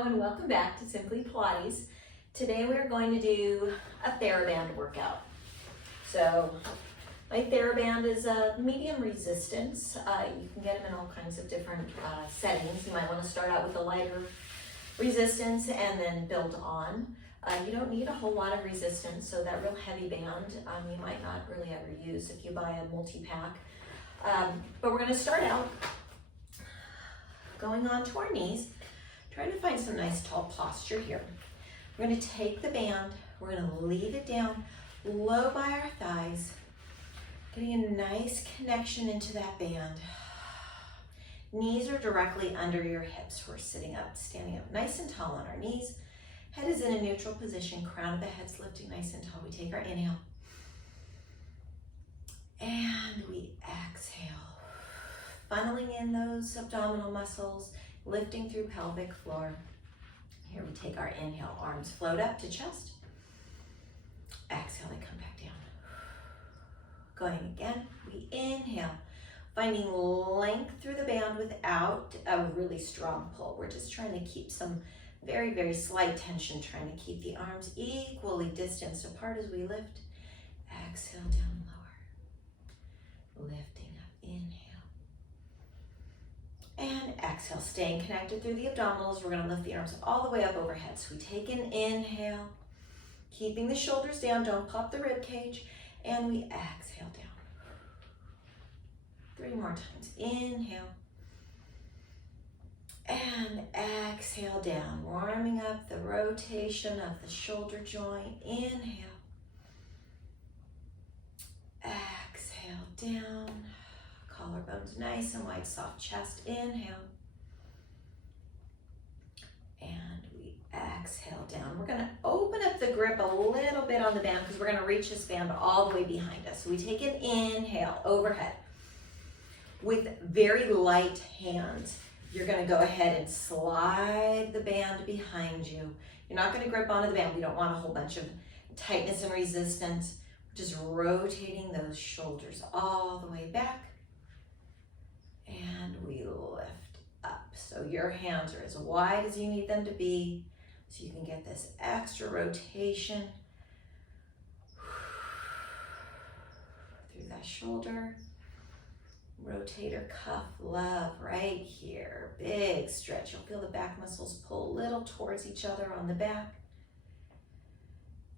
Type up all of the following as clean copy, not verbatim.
Hello and welcome back to Simply Pilates. Today we're going to do a Theraband workout. So my Theraband is a medium resistance. You can get them in all kinds of different settings. You might want to start out with a lighter resistance and then build on. You don't need a whole lot of resistance, so that real heavy band you might not really ever use if you buy a multi-pack. But we're going to start out going on to our knees, trying to find some nice tall posture here. We're going to take the band, we're going to leave it down low by our thighs, getting a nice connection into that band. Knees are directly under your hips. We're sitting up, standing up nice and tall on our knees. Head is in a neutral position, crown of the head's lifting nice and tall. We take our inhale, and we exhale, funneling in those abdominal muscles, lifting through pelvic floor. Here we take our inhale, arms float up to chest. Exhale, they come back down. Going again, we inhale, finding length through the band without a really strong pull. We're just trying to keep some very, very slight tension, trying to keep the arms equally distanced apart as we lift. Exhale, down lower. Lifting up, inhale. And exhale, staying connected through the abdominals. We're gonna lift the arms all the way up overhead. So we take an inhale, keeping the shoulders down, don't pop the rib cage, and we exhale down. 3 more times, inhale, and exhale down, warming up the rotation of the shoulder joint. Inhale, exhale down. Collarbones nice and wide, soft chest. Inhale. And we exhale down. We're gonna open up the grip a little bit on the band because we're gonna reach this band all the way behind us. So we take an inhale overhead. With very light hands, you're gonna go ahead and slide the band behind you. You're not gonna grip onto the band. We don't want a whole bunch of tightness and resistance. Just rotating those shoulders all the way back. And we lift up. So your hands are as wide as you need them to be so you can get this extra rotation through that shoulder. Rotator cuff love right here. Big stretch. You'll feel the back muscles pull a little towards each other on the back.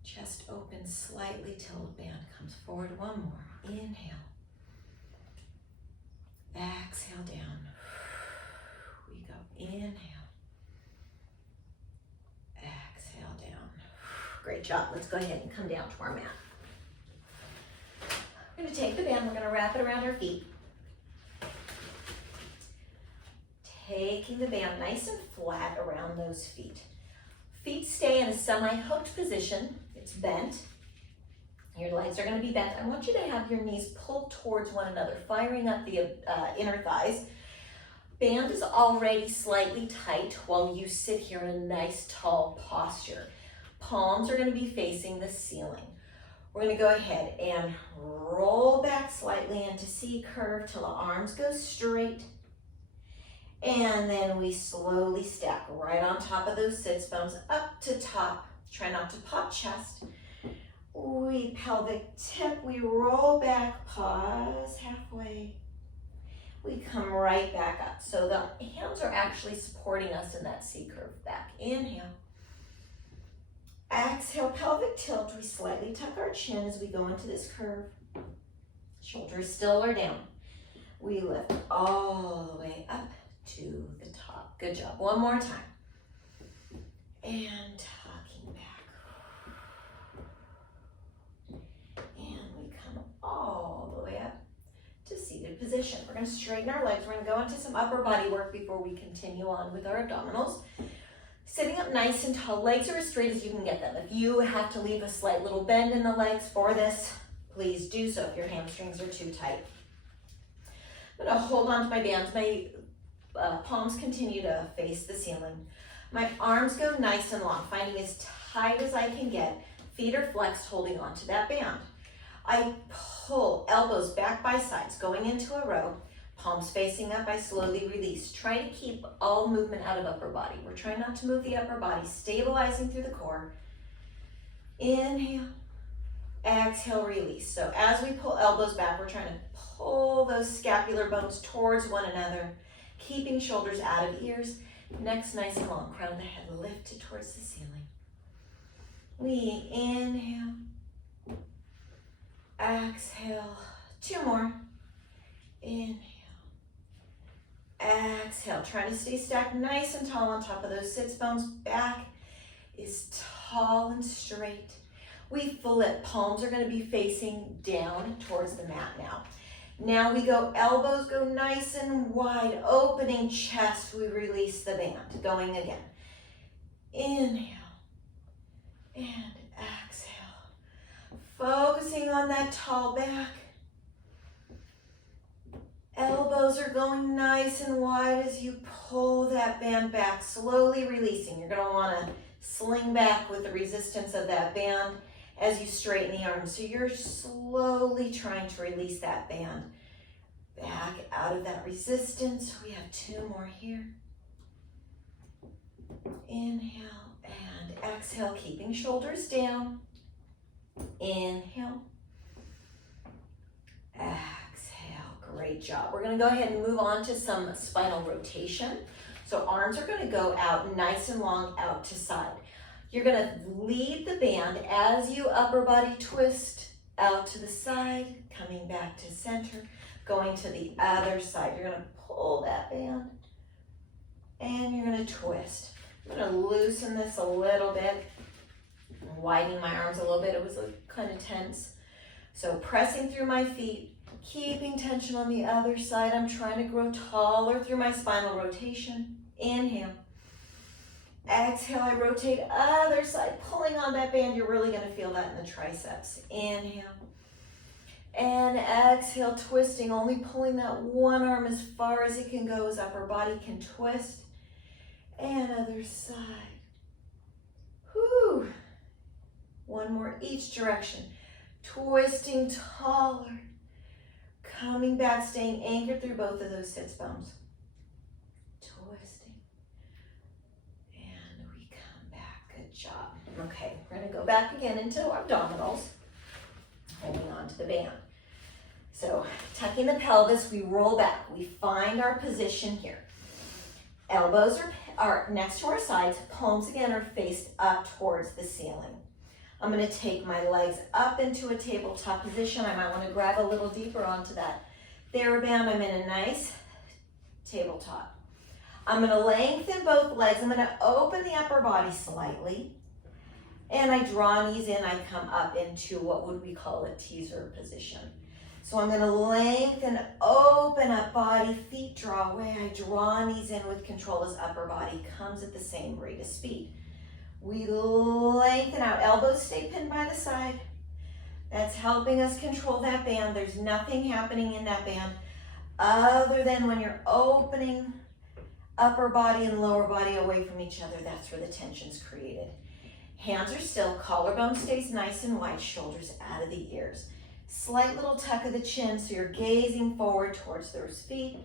Chest open slightly till the band comes forward. One more. Inhale. Exhale down. We go inhale. Exhale down. Great job. Let's go ahead and come down to our mat. We're going to take the band. We're going to wrap it around our feet. Taking the band nice and flat around those feet. Feet stay in a semi-hooked position. It's bent. Your legs are going to be bent. I want you to have your knees pulled towards one another, firing up the inner thighs. Band is already slightly tight while you sit here in a nice tall posture. Palms are going to be facing the ceiling. We're going to go ahead and roll back slightly into C curve till the arms go straight. And then we slowly stack right on top of those sits bones up to top. Try not to pop chest. We pelvic tip, we roll back, pause halfway. We come right back up. So the hands are actually supporting us in that C curve back. Inhale. Exhale, pelvic tilt. We slightly tuck our chin as we go into this curve. Shoulders still are down. We lift all the way up to the top. Good job. One more time. And tucking back. All the way up to seated position. We're going to straighten our legs. We're going to go into some upper body work before we continue on with our abdominals. Sitting up nice and tall. Legs are as straight as you can get them. If you have to leave a slight little bend in the legs for this, please do so if your hamstrings are too tight. I'm going to hold on to my bands. My palms continue to face the ceiling. My arms go nice and long, finding as tight as I can get. Feet are flexed, holding on to that band. I pull elbows back by sides, going into a row. Palms facing up, I slowly release. Try to keep all movement out of upper body. We're trying not to move the upper body, stabilizing through the core. Inhale, exhale, release. So as we pull elbows back, we're trying to pull those scapular bones towards one another, keeping shoulders out of ears. Neck's nice and long, crown of the head lifted towards the ceiling. We inhale, exhale, 2 more. Inhale, exhale. Trying to stay stacked nice and tall on top of those sits bones. Back is tall and straight. We flip. Palms are going to be facing down towards the mat now. Now we go, elbows go nice and wide, opening chest. We release the band. Going again. Inhale and exhale. Focusing on that tall back. Elbows are going nice and wide as you pull that band back, slowly releasing. You're going to want to sling back with the resistance of that band as you straighten the arms. So you're slowly trying to release that band back out of that resistance. We have 2 more here. Inhale and exhale, keeping shoulders down. Inhale. Exhale, great job. We're gonna go ahead and move on to some spinal rotation. So arms are gonna go out nice and long out to side. You're gonna lead the band as you upper body twist out to the side, coming back to center, going to the other side. You're gonna pull that band and you're gonna twist. I'm gonna loosen this a little bit, widen my arms a little bit. It was kind of tense. So pressing through my feet, keeping tension on the other side. I'm trying to grow taller through my spinal rotation. Inhale. Exhale, I rotate other side, pulling on that band. You're really gonna feel that in the triceps. Inhale. And exhale, twisting, only pulling that one arm as far as it can go as upper body can twist. And other side. Whew. One more each direction. Twisting taller. Coming back, staying anchored through both of those sits bones. Twisting. And we come back. Good job. Okay, we're going to go back again into abdominals. Holding on to the band. So tucking the pelvis, we roll back. We find our position here. Elbows are next to our sides. Palms again are faced up towards the ceiling. I'm going to take my legs up into a tabletop position. I might want to grab a little deeper onto that Theraband. I'm in a nice tabletop. I'm going to lengthen both legs. I'm going to open the upper body slightly. And I draw knees in. I come up into what would we call a teaser position. So I'm going to lengthen, open up body, feet draw away. I draw knees in with control as upper body comes at the same rate of speed. We lengthen out, elbows stay pinned by the side. That's helping us control that band. There's nothing happening in that band other than when you're opening upper body and lower body away from each other. That's where the tension's created. Hands are still, collarbone stays nice and wide, shoulders out of the ears. Slight little tuck of the chin so you're gazing forward towards those feet.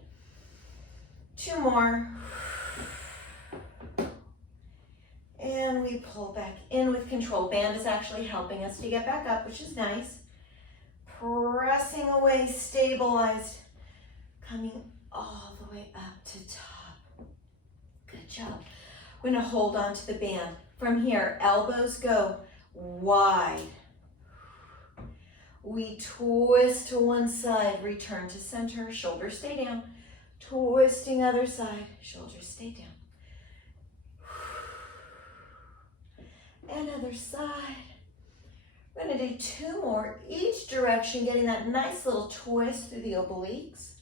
2 more. And we pull back in with control. Band is actually helping us to get back up, which is nice. Pressing away, stabilized. Coming all the way up to top. Good job. We're going to hold on to the band. From here, elbows go wide. We twist to one side, return to center, shoulders stay down. Twisting other side, shoulders stay down. And other side. We're going to do 2 more each direction, getting that nice little twist through the obliques.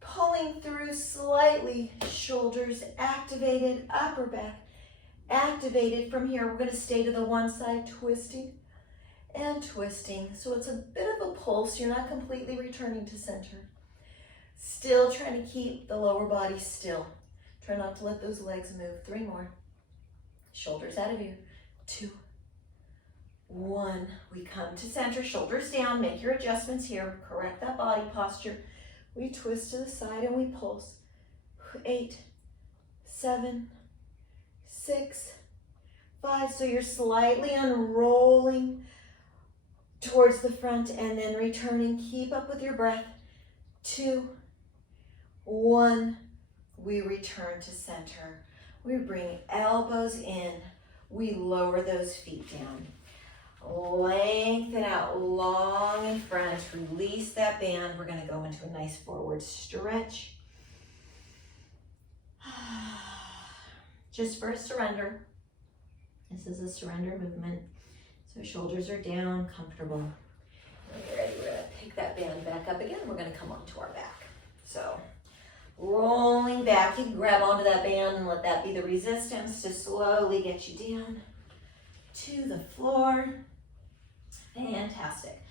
Pulling through slightly, shoulders activated, upper back activated. From here, we're going to stay to the one side, twisting and twisting. So it's a bit of a pulse. You're not completely returning to center. Still trying to keep the lower body still. Try not to let those legs move. 3 more. Shoulders out of ear. 2, 1. We come to center, shoulders down. Make your adjustments here. Correct that body posture. We twist to the side and we pulse. 8, 7, 6, 5. So you're slightly unrolling towards the front and then returning. Keep up with your breath. 2, 1. We return to center. We bring elbows in. We lower those feet down. Lengthen out long in front. Release that band. We're going to go into a nice forward stretch. Just for a surrender. This is a surrender movement. So shoulders are down, comfortable. When you're ready, we're going to pick that band back up again. We're going to come onto our back. So rolling back, you can grab onto that band and let that be the resistance to slowly get you down to the floor. Fantastic.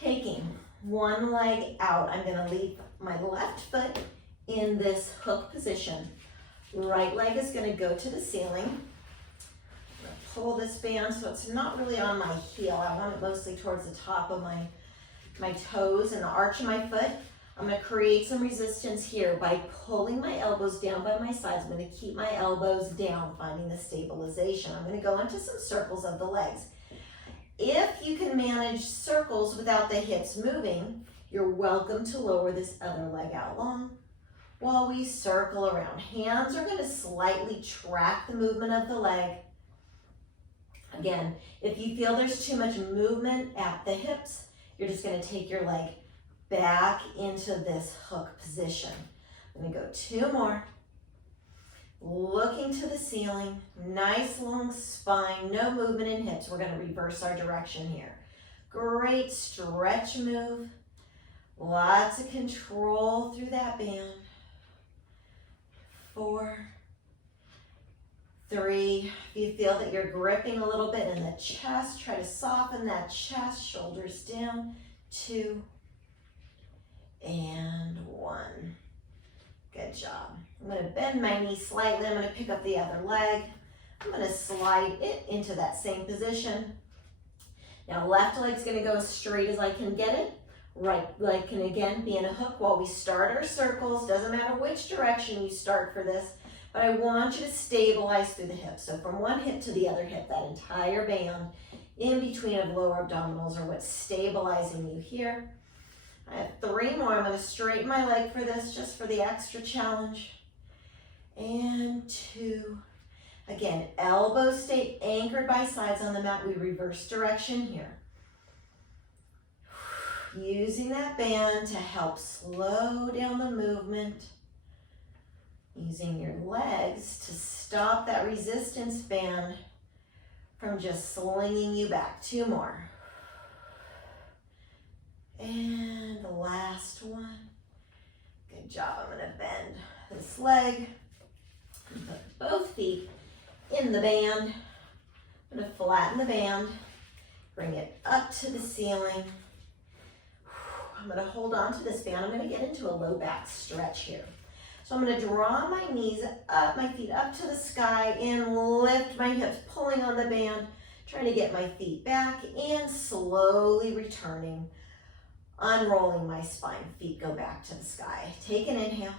Taking one leg out, I'm going to leave my left foot in this hook position. Right leg is going to go to the ceiling. I'm going to pull this band so it's not really on my heel. I want it mostly towards the top of my toes and the arch of my foot. I'm going to create some resistance here by pulling my elbows down by my sides. I'm going to keep my elbows down, finding the stabilization. I'm going to go into some circles of the legs. If you can manage circles without the hips moving, you're welcome to lower this other leg out long while we circle around. Hands are going to slightly track the movement of the leg. Again, if you feel there's too much movement at the hips, you're just going to take your leg back into this hook position. I'm going to go 2 more. Looking to the ceiling, nice long spine, no movement in hips. We're going to reverse our direction here. Great stretch move. Lots of control through that band. 4, 3. If you feel that you're gripping a little bit in the chest, try to soften that chest, shoulders down. 2 and 1. Good job. I'm going to bend my knee slightly. I'm going to pick up the other leg. I'm going to slide it into that same position. Now left leg's going to go as straight as I can get it. Right leg can again be in a hook while we start our circles. Doesn't matter which direction you start for this, but I want you to stabilize through the hips. So from one hip to the other hip, that entire band in between of lower abdominals are what's stabilizing you here. I have 3 more. I'm going to straighten my leg for this, just for the extra challenge. And 2. Again, elbows stay anchored by sides on the mat. We reverse direction here. Using that band to help slow down the movement. Using your legs to stop that resistance band from just slinging you back. 2 more. And the last one. Good job. I'm going to bend this leg. Put both feet in the band. I'm going to flatten the band. Bring it up to the ceiling. I'm going to hold on to this band. I'm going to get into a low back stretch here. So I'm going to draw my knees up, my feet up to the sky and lift my hips, pulling on the band, trying to get my feet back and slowly returning. Unrolling my spine, feet go back to the sky. Take an inhale.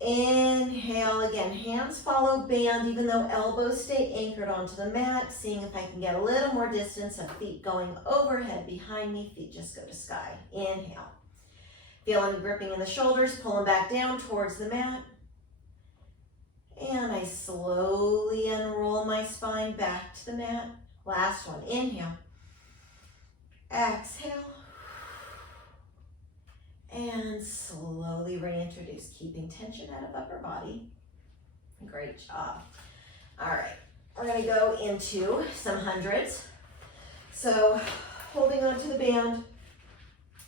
Inhale again, hands follow band, even though elbows stay anchored onto the mat. Seeing if I can get a little more distance of feet going overhead behind me, feet just go to sky. Inhale. Feeling gripping in the shoulders, pulling back down towards the mat. And I slowly unroll my spine back to the mat. Last one, inhale. Exhale. And slowly reintroduce, keeping tension out of upper body. Great job. All right, we're going to go into some hundreds. So holding onto the band,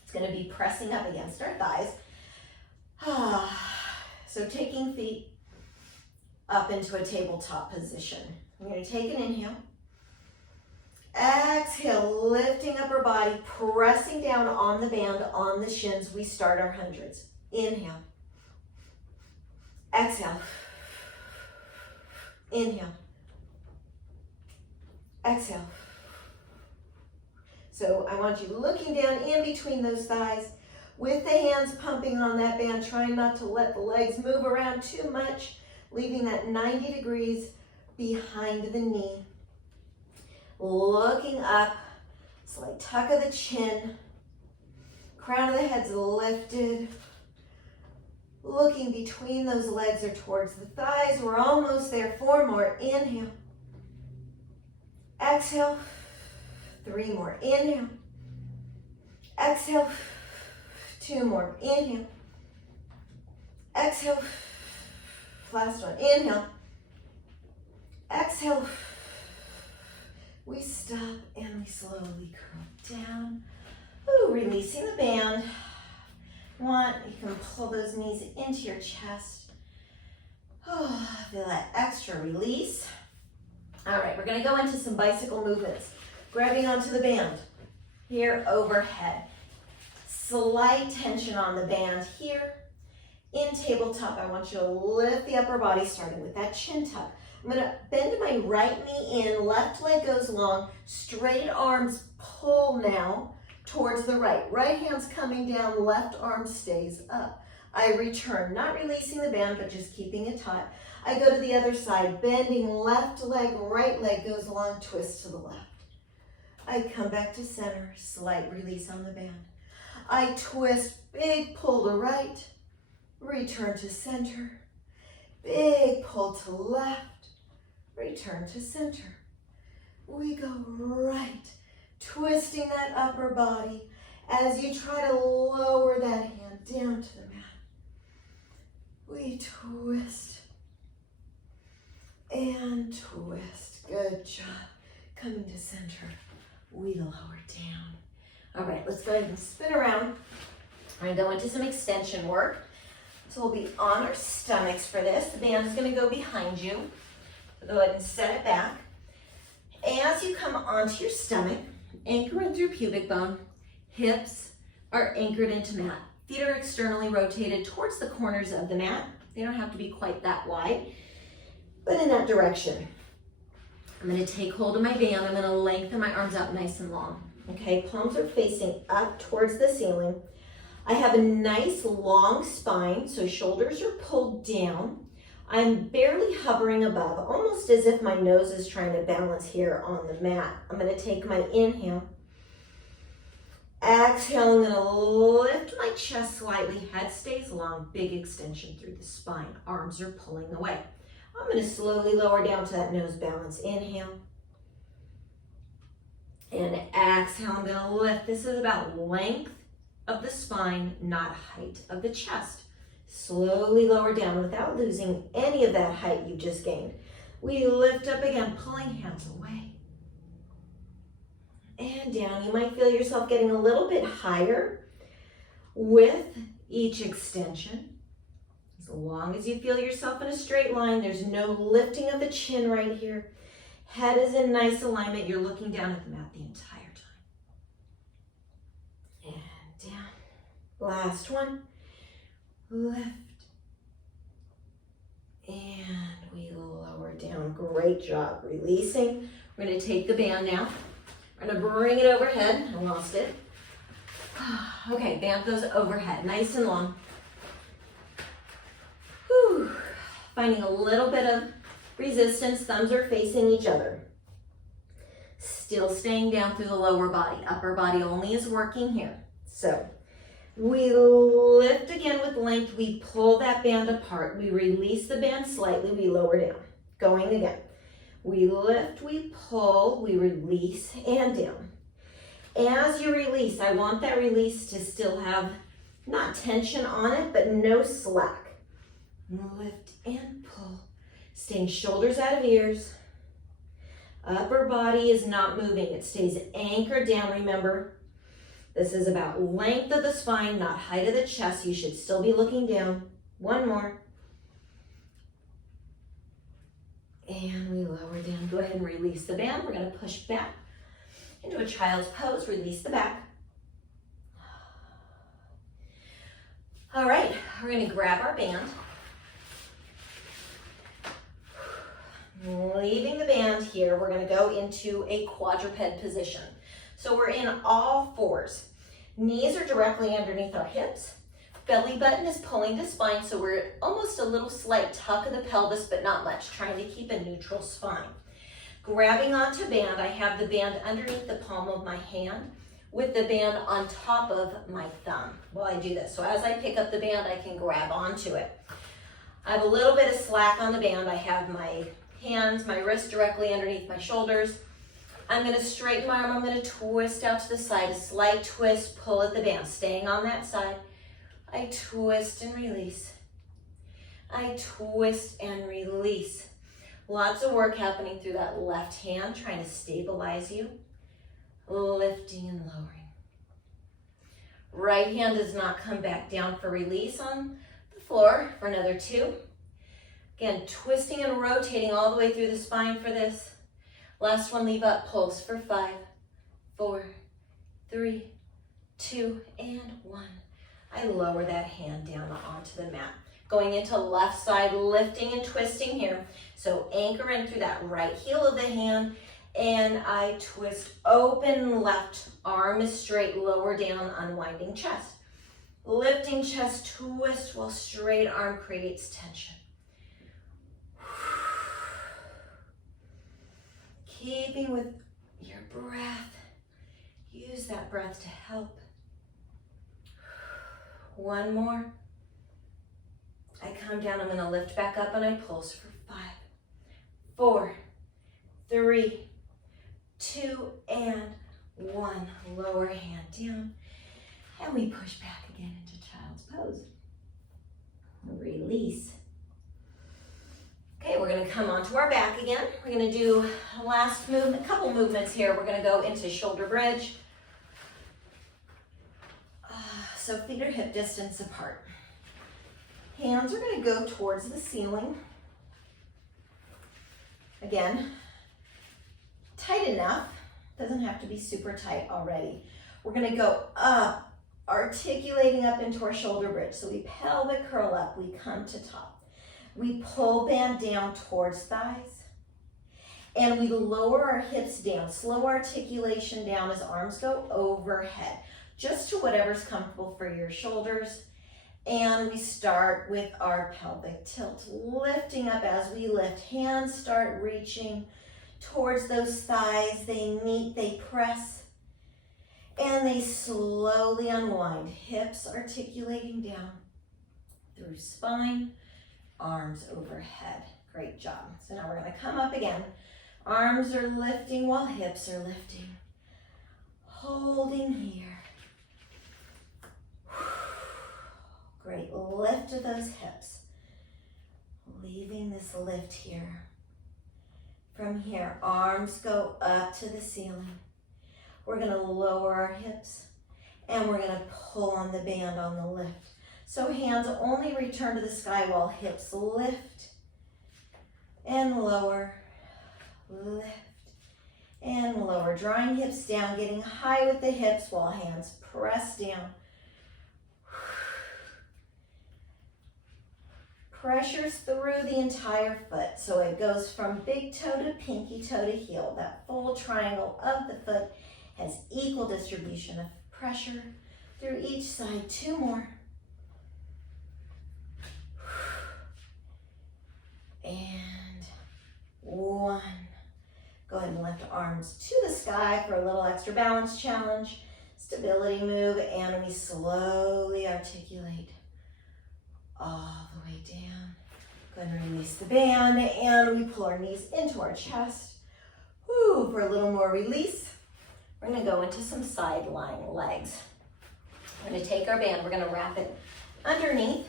it's going to be pressing up against our thighs. So taking feet up into a tabletop position. We're going to take an inhale. Exhale, lifting upper body, pressing down on the band, on the shins. We start our hundreds. Inhale. Exhale. Inhale. Exhale. So I want you looking down in between those thighs, with the hands pumping on that band, trying not to let the legs move around too much, leaving that 90 degrees behind the knee. Looking up, slight tuck of the chin, crown of the head's lifted. Looking between those legs or towards the thighs. We're almost there. 4 more. Inhale. Exhale. 3 more. Inhale. Exhale. 2 more. Inhale. Exhale. Last one. Inhale. Exhale. We stop and we slowly curl down. Ooh, releasing the band. You can pull those knees into your chest. Oh, feel that extra release. All right, we're gonna go into some bicycle movements. Grabbing onto the band, here overhead. Slight tension on the band here. In tabletop, I want you to lift the upper body, starting with that chin tuck. I'm gonna bend my right knee in, left leg goes long, straight arms pull now towards the right. Right hand's coming down, left arm stays up. I return, not releasing the band, but just keeping it taut. I go to the other side, bending left leg, right leg goes long, twist to the left. I come back to center, slight release on the band. I twist, big pull to right, return to center, big pull to left, return to center. We go right, twisting that upper body as you try to lower that hand down to the mat. We twist and twist. Good job. Coming to center. We lower down. All right, let's go ahead and spin around. I'm going to go into some extension work. So we'll be on our stomachs for this. The band is going to go behind you. So go ahead and set it back. As you come onto your stomach, anchor in through pubic bone. Hips are anchored into mat. Feet are externally rotated towards the corners of the mat. They don't have to be quite that wide, but in that direction. I'm going to take hold of my band. I'm going to lengthen my arms out nice and long. Okay, palms are facing up towards the ceiling. I have a nice long spine, so shoulders are pulled down. I'm barely hovering above, almost as if my nose is trying to balance here on the mat. I'm going to take my inhale. Exhale, I'm going to lift my chest slightly. Head stays long, big extension through the spine. Arms are pulling away. I'm going to slowly lower down to that nose balance. Inhale. And exhale, I'm going to lift. This is about length of the spine, not height of the chest. Slowly lower down without losing any of that height you just gained. We lift up again, pulling hands away. And down. You might feel yourself getting a little bit higher with each extension. As long as you feel yourself in a straight line, there's no lifting of the chin right here. Head is in nice alignment. You're looking down at the mat the entire time. And down. Last one. Lift. And we lower down. Great job. Releasing. We're going to take the band now. We're going to bring it overhead. I lost it. Okay, band goes overhead. Nice and long. Whew. Finding a little bit of resistance. Thumbs are facing each other. Still staying down through the lower body. Upper body only is working here. So we lift again with length. We pull that band apart. We release the band slightly. We lower down. Going again. We lift, we pull, we release, and down. As you release, I want that release to still have not tension on it, but no slack. Lift and pull. Staying shoulders out of ears. Upper body is not moving. It stays anchored down. Remember, this is about length of the spine, not height of the chest. You should still be looking down. One more. And we lower down. Go ahead and release the band. We're going to push back into a child's pose. Release the back. All right, we're going to grab our band. Leaving the band here, we're going to go into a quadruped position. So we're in all fours. Knees are directly underneath our hips. Belly button is pulling to spine, so we're almost a little slight tuck of the pelvis, but not much, trying to keep a neutral spine. Grabbing onto band, I have the band underneath the palm of my hand with the band on top of my thumb while I do this. So as I pick up the band, I can grab onto it. I have a little bit of slack on the band. I have my hands, my wrists directly underneath my shoulders. I'm gonna straighten my arm, I'm gonna twist out to the side, a slight twist, pull at the band, staying on that side. I twist and release. I twist and release. Lots of work happening through that left hand, trying to stabilize you. Lifting and lowering. Right hand does not come back down for release on the floor for another 2. Again, twisting and rotating all the way through the spine for this. Last one, leave up, pulse for 5, 4, 3, 2, and 1. I lower that hand down onto the mat. Going into left side, lifting and twisting here. So anchor in through that right heel of the hand, and I twist open left, arm is straight, lower down, unwinding chest. Lifting chest, twist while straight arm creates tension. Keeping with your breath. Use that breath to help. One more. I come down, I'm going to lift back up and I pulse for 5, 4, 3, 2, and 1. Lower hand down. And we push back again into child's pose. Release. Okay, we're going to come onto our back again. We're going to do a last movement, a couple movements here. We're going to go into shoulder bridge. So feet are hip distance apart. Hands are going to go towards the ceiling. Again, tight enough. Doesn't have to be super tight already. We're going to go up, articulating up into our shoulder bridge. So we pelvic curl up, we come to top. We pull band down towards thighs. And we lower our hips down, slow articulation down as arms go overhead, just to whatever's comfortable for your shoulders. And we start with our pelvic tilt, lifting up as we lift. Hands start reaching towards those thighs. They meet, they press, and they slowly unwind. Hips articulating down through spine, arms overhead. Great job. So now we're going to come up again. Arms are lifting while hips are lifting. Holding here. Great, lift of those hips. Leaving this lift here. From here, arms go up to the ceiling. We're gonna lower our hips and we're gonna pull on the band on the lift. So hands only return to the sky while hips lift and lower, lift and lower. Drawing hips down, getting high with the hips while hands press down. Pressures through the entire foot. So it goes from big toe to pinky toe to heel. That full triangle of the foot has equal distribution of pressure through each side. 2 more. And 1. Go ahead and lift arms to the sky for a little extra balance challenge. Stability move, and we slowly articulate all the way down. Go ahead and release the band, and we pull our knees into our chest. Woo, for a little more release. We're gonna go into some side lying legs. We're gonna take our band, we're gonna wrap it underneath.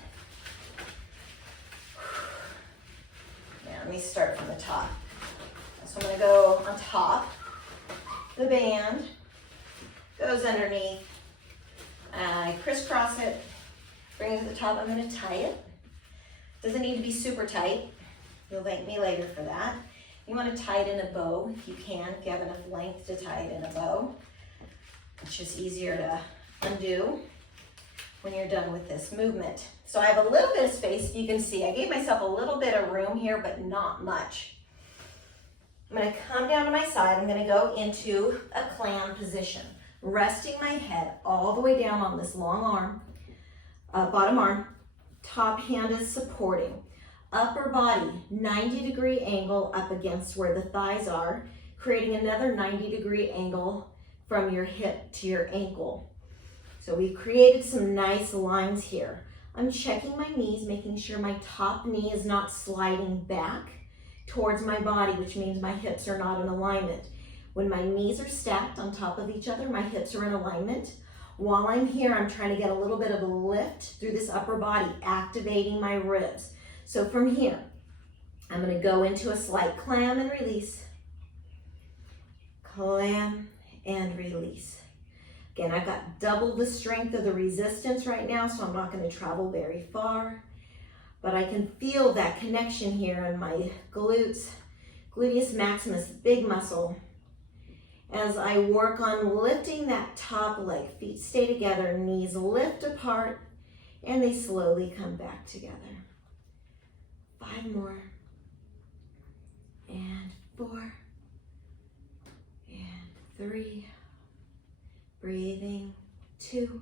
Now let me start from the top. So I'm gonna go on top. The band goes underneath. I crisscross it. Bring it to the top, I'm gonna tie it. Doesn't need to be super tight. You'll thank me later for that. You wanna tie it in a bow if you can, if you have enough length to tie it in a bow. It's just easier to undo when you're done with this movement. So I have a little bit of space, you can see. I gave myself a little bit of room here, but not much. I'm gonna come down to my side. I'm gonna go into a clam position. resting my head all the way down on this long arm, bottom arm, top hand is supporting. Upper body, 90-degree angle up against where the thighs are, creating another 90-degree angle from your hip to your ankle. So we've created some nice lines here. I'm checking my knees, making sure my top knee is not sliding back towards my body, which means my hips are not in alignment. When my knees are stacked on top of each other, my hips are in alignment. While I'm here, I'm trying to get a little bit of a lift through this upper body, activating my ribs. So from here, I'm going to go into a slight clam and release. Clam and release. Again, I've got double the strength of the resistance right now, so I'm not going to travel very far. But I can feel that connection here in my glutes, gluteus maximus, big muscle. As I work on lifting that top leg, feet stay together, knees lift apart, and they slowly come back together. 5 more, and 4, and 3, breathing, 2,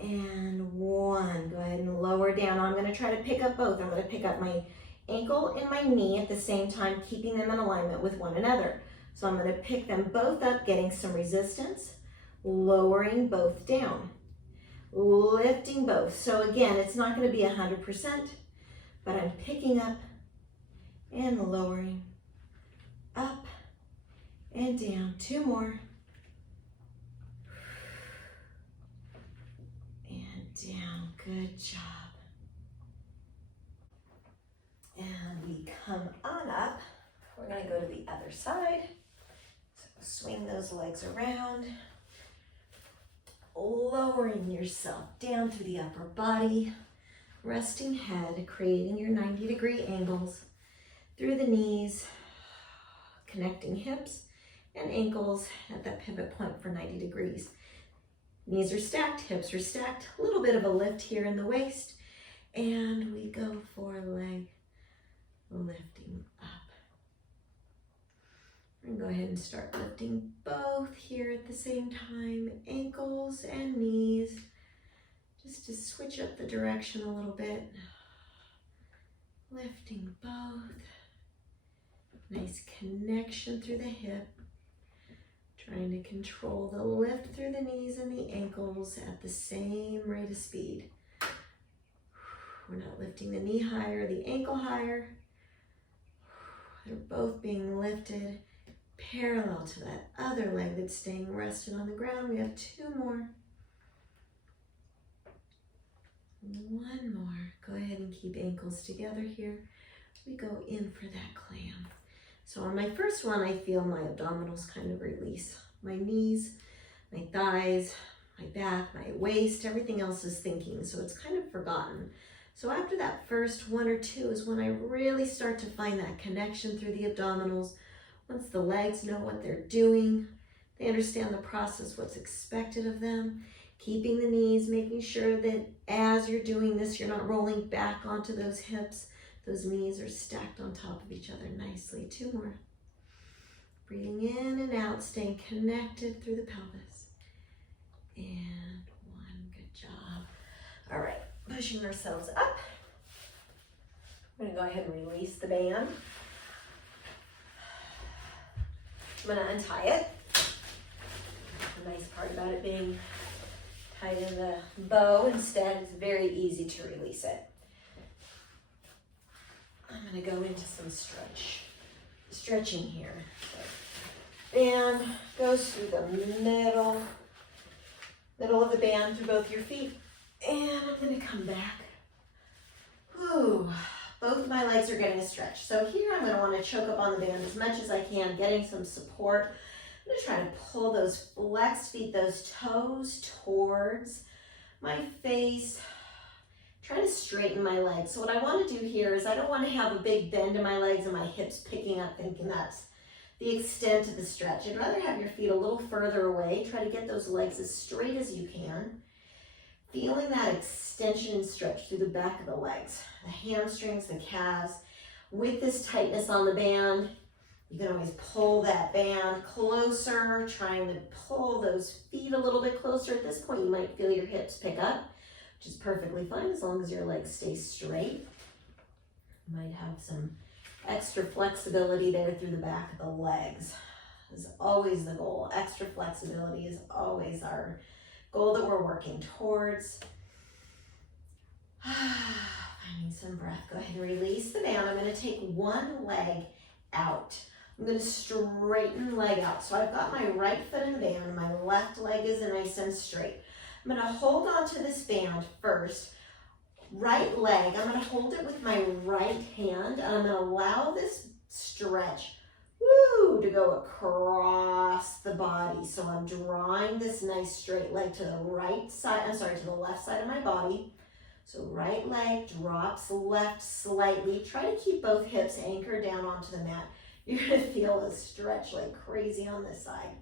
and 1. Go ahead and lower down. I'm going to try to pick up both. I'm going to pick up my ankle and my knee at the same time, keeping them in alignment with one another. So I'm going to pick them both up, getting some resistance, lowering both down, lifting both. So again, it's not going to be 100%, but I'm picking up and lowering, up and down. 2 more. And down. Good job. And we come on up. We're going to go to the other side. So swing those legs around, lowering yourself down through the upper body, resting head, creating your 90-degree angles through the knees, connecting hips and ankles at that pivot point for 90 degrees. Knees are stacked, hips are stacked, a little bit of a lift here in the waist, and we go for leg lifting up. And go ahead and start lifting both here at the same time, ankles and knees, just to switch up the direction a little bit. Lifting both. Nice connection through the hip. Trying to control the lift through the knees and the ankles at the same rate of speed. We're not lifting the knee higher, the ankle higher. They're both being lifted parallel to that other leg that's staying rested on the ground. We have 2 more. 1 more. Go ahead and keep ankles together here. We go in for that clam. So on my first one, I feel my abdominals kind of release. My knees, my thighs, my back, my waist, everything else is thinking, so it's kind of forgotten. So after that first 1 or 2 is when I really start to find that connection through the abdominals. Once the legs know what they're doing, they understand the process, what's expected of them, keeping the knees, making sure that as you're doing this, you're not rolling back onto those hips. Those knees are stacked on top of each other nicely. 2 more. Breathing in and out, staying connected through the pelvis. And 1, good job. All right, pushing ourselves up. I'm gonna go ahead and release the band. I'm gonna untie it. The nice part about it being tied in the bow instead, it's very easy to release it. I'm gonna go into some stretching here. Band goes through the middle of the band through both your feet. And I'm gonna come back. Ooh, both of my legs are getting a stretch. So here I'm gonna wanna choke up on the band as much as I can, getting some support. I'm gonna try to pull those flexed feet, those toes towards my face. Try to straighten my legs. So what I want to do here is I don't want to have a big bend in my legs and my hips picking up, thinking that's the extent of the stretch. I'd rather have your feet a little further away. Try to get those legs as straight as you can. Feeling that extension and stretch through the back of the legs, the hamstrings, the calves. With this tightness on the band, You can always pull that band closer, trying to pull those feet a little bit closer. At this point, you might feel your hips pick up, which is perfectly fine as long as your legs stay straight. You might have some extra flexibility there through the back of the legs. Is always the goal. Extra flexibility is always our goal that we're working towards. Finding some breath. Go ahead and release the band. I'm going to take one leg out. I'm going to straighten leg out. So I've got my right foot in the band and my left leg is nice and straight. I'm going to hold on to this band first. Right leg, I'm going to hold it with my right hand and I'm going to allow this stretch to go across the body. So I'm drawing this nice straight leg to the right side, to the left side of my body. So right leg drops left slightly. Try to keep both hips anchored down onto the mat. You're going to feel a stretch like crazy on this side.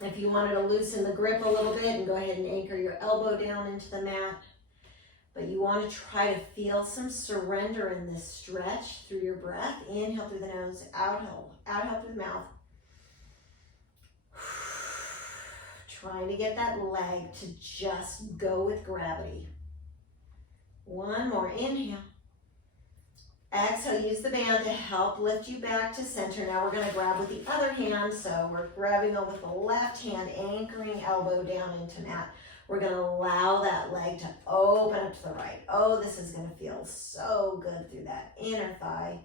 If you wanted to loosen the grip a little bit and go ahead and anchor your elbow down into the mat. But you want to try to feel some surrender in this stretch through your breath. Inhale through the nose, out through the mouth. Trying to get that leg to just go with gravity. One more, inhale. Exhale, use the band to help lift you back to center. Now we're going to grab with the other hand. So we're grabbing with the left hand, anchoring elbow down into mat. We're going to allow that leg to open up to the right. Oh, this is going to feel so good through that inner thigh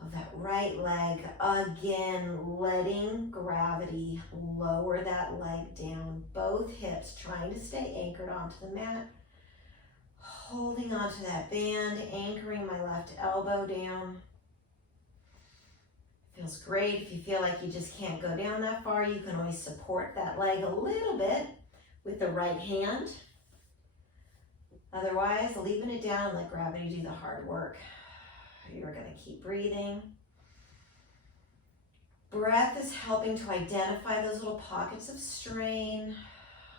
of that right leg. Again, letting gravity lower that leg down. Both hips trying to stay anchored onto the mat. Holding onto that band, anchoring my left elbow down. Feels great. If you feel like you just can't go down that far, you can always support that leg a little bit with the right hand. Otherwise, leaving it down, let gravity do the hard work. You're going to keep breathing. Breath is helping to identify those little pockets of strain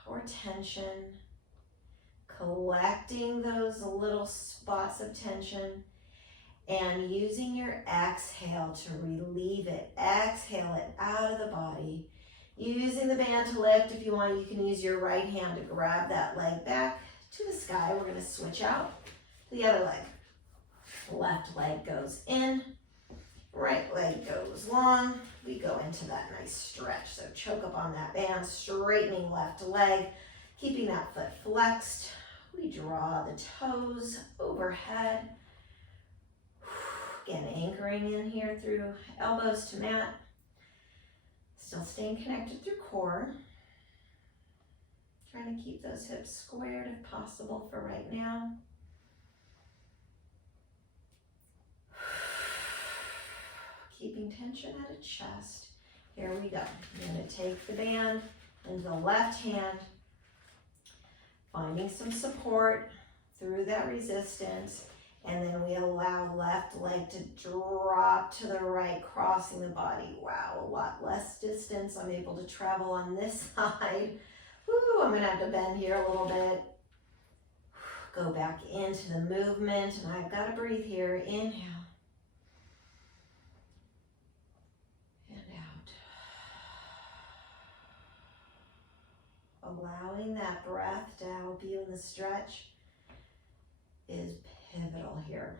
or tension, collecting those little spots of tension, and using your exhale to relieve it. Exhale it out of the body. Using the band to lift. If you want, you can use your right hand to grab that leg back to the sky. We're going to switch out to the other leg. Left leg goes in, right leg goes long. We go into that nice stretch. So choke up on that band, straightening left leg, keeping that foot flexed. We draw the toes overhead. Again, anchoring in here through elbows to mat. Still staying connected through core. Trying to keep those hips squared if possible for right now. Keeping tension at the chest. Here we go. I'm going to take the band into the left hand, finding some support through that resistance, and then we allow left leg to drop to the right, crossing the body. Wow, a lot less distance I'm able to travel on this side. Woo, I'm gonna have to bend here a little bit. Go back into the movement, and I've got to breathe here. Inhale. Allowing that breath to help you in the stretch is pivotal here.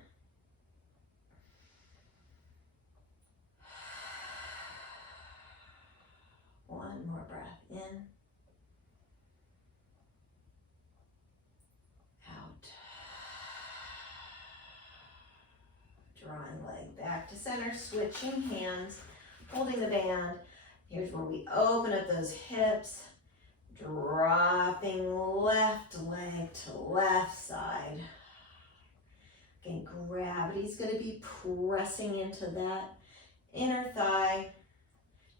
One more breath in, out. Drawing leg back to center, switching hands, holding the band. Here's where we open up those hips. Dropping left leg to left side. Again, gravity's going to be pressing into that inner thigh.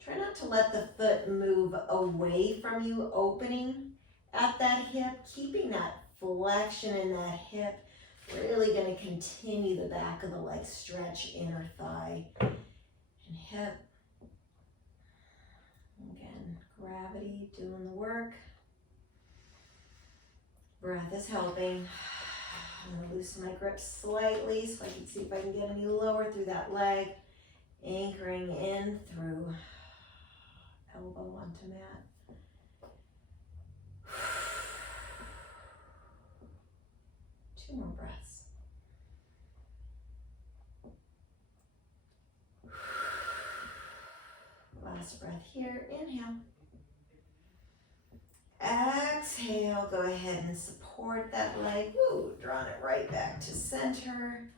Try not to let the foot move away from you, opening at that hip, keeping that flexion in that hip. Really going to continue the back of the leg stretch, inner thigh and hip. Again, gravity doing the work. Breath is helping. I'm going to loosen my grip slightly so I can see if I can get any lower through that leg. Anchoring in through elbow onto mat. Two more breaths. Last breath here. Inhale. Exhale. Go ahead and support that leg. Woo, drawing it right back to center.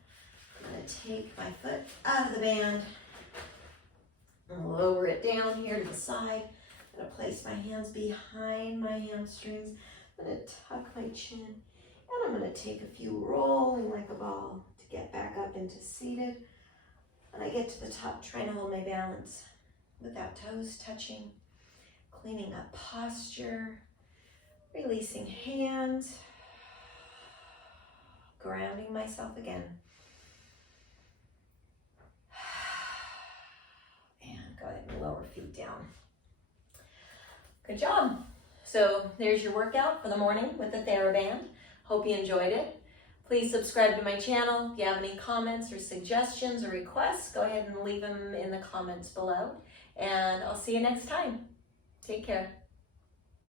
I'm going to take my foot out of the band and lower it down here to the side. I'm going to place my hands behind my hamstrings. I'm going to tuck my chin, and I'm going to take a few rolling like a ball to get back up into seated. When I get to the top, trying to hold my balance without toes touching, cleaning up posture, releasing hands, grounding myself again. And go ahead and lower feet down. Good job. So there's your workout for the morning with the Theraband. Hope you enjoyed it. Please subscribe to my channel. If you have any comments or suggestions or requests, go ahead and leave them in the comments below. And I'll see you next time. Take care.